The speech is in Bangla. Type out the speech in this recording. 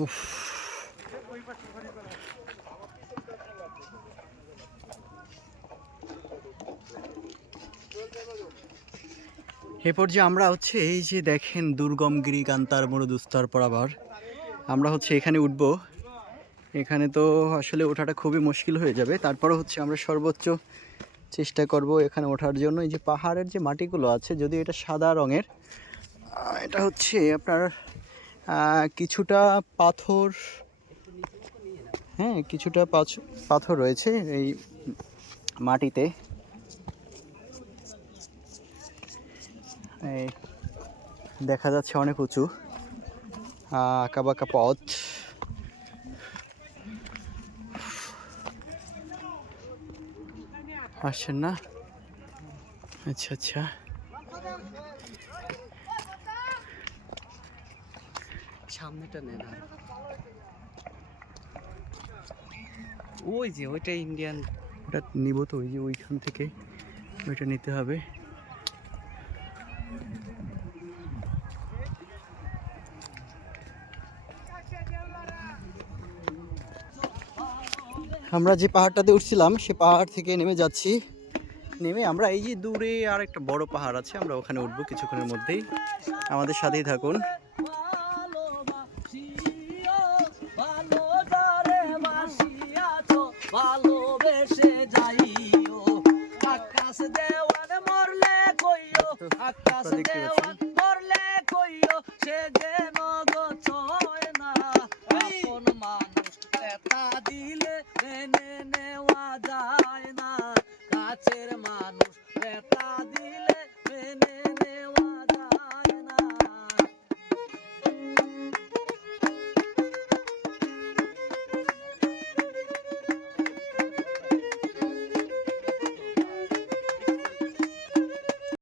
উফ, এরপর যে আমরা হচ্ছে এই যে দেখেন দুর্গমগিরি কান্তার মরুদুস্তর পরাবার আমরা হচ্ছে এখানে উঠবো। এখানে তো আসলে ওঠাটা খুবই মুশকিল হয়ে যাবে, তারপরে হচ্ছে আমরা সর্বোচ্চ চেষ্টা করব এখানে ওঠার জন্য। এই যে পাহাড়ের যে মাটিগুলো আছে, যদিও এটা সাদা রঙের, এটা হচ্ছে আপনার কিছুটা পাথর, হ্যাঁ কিছুটা পাথর রয়েছে এই মাটিতে। এই দেখা যাচ্ছে অনেক উঁচু আঁকাবাঁকা পথ। আসছেন না? আচ্ছা আচ্ছা, সামনেটা নেন। ওই যে ওইটা ইন্ডিয়ান, ওটা নিব তো, ওই যে ওইখান থেকে ওইটা নিতে হবে। আমরা যে পাহাড়টাতে উঠছিলাম সে পাহাড় থেকে নেমে যাচ্ছি। নেমে আমরা এই যে দূরে আর একটা বড় পাহাড় আছে, আমরা ওখানে উঠবো কিছুক্ষণের মধ্যেই। আমাদের সাথেই থাকুন। ভালোবেসে যাইও আকাশ দেওয়ান মরলে কইও আকাশ দেওয়ান